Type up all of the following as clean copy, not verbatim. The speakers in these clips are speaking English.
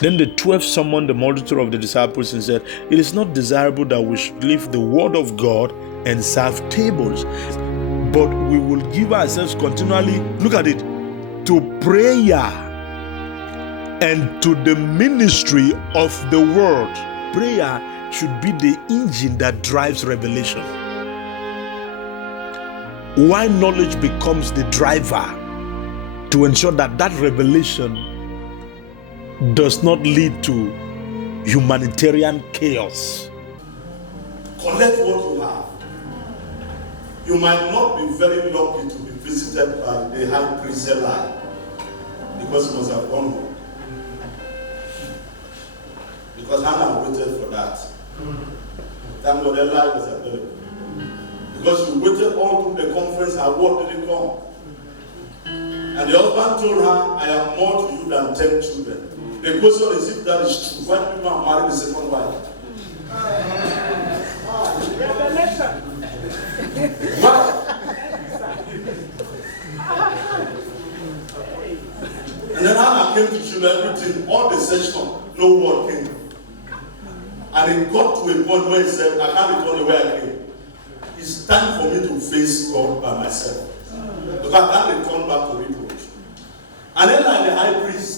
Then the 12 summoned the multitude of the disciples and said, "It is not desirable that we should leave the word of God and serve tables, but we will give ourselves continually," look at it, "to prayer and to the ministry of the word." Prayer should be the engine that drives revelation. Why knowledge becomes the driver to ensure that that revelation does not lead to humanitarian chaos. Collect what you have. You might not be very lucky to be visited by the high priest Eli, because he must have gone home. Because Hannah waited for that. Thank God Eli was available. Because she waited all through the conference, her word didn't come. And the husband told her, "I am more to you than 10 children." The question is if that is true. Why do you not marry the second wife? Revelation. Why? And then Hannah came to show everything, all the session, no word came. And it got to a point where he said, "I can't return the way I came. It's time for me to face God by myself. Because I can't return back to reproach." And then like the high priest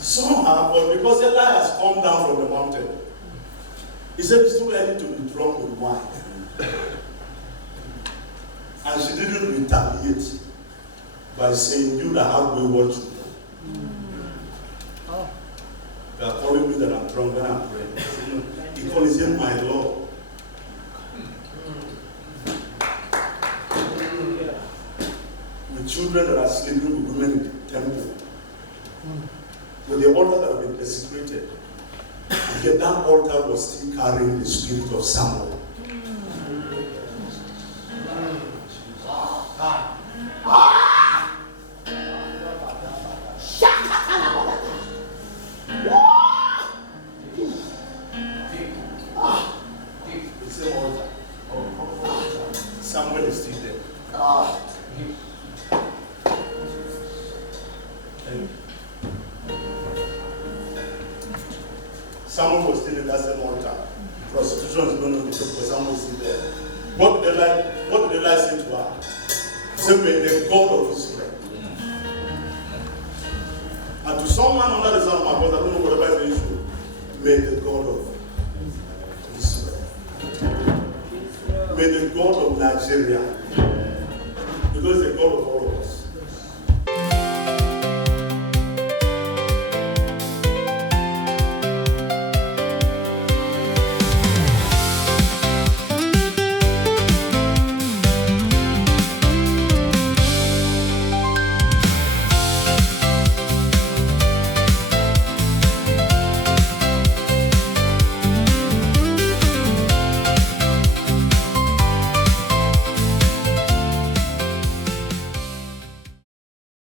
saw her, but because Eli has come down from the mountain, he said it's too early to be drunk with wine. And she didn't retaliate by saying, "You that have wayward children, they are calling me that I'm drunk when I'm praying." He calls him my Lord. With children that are sleeping with women in the temple, with the altar that have been desecrated, yet that altar was still carrying the spirit of Samuel. The same altar. Samuel is still there. Samuel was still in that same altar. Prostitution is going to be took, but Samuel was still there. What did Eli say to her? He said, "May the God of Israel." And to someone under the sound of my voice, I don't know whatever is the issue, may the God of Israel. May the God of Nigeria. Because the God of all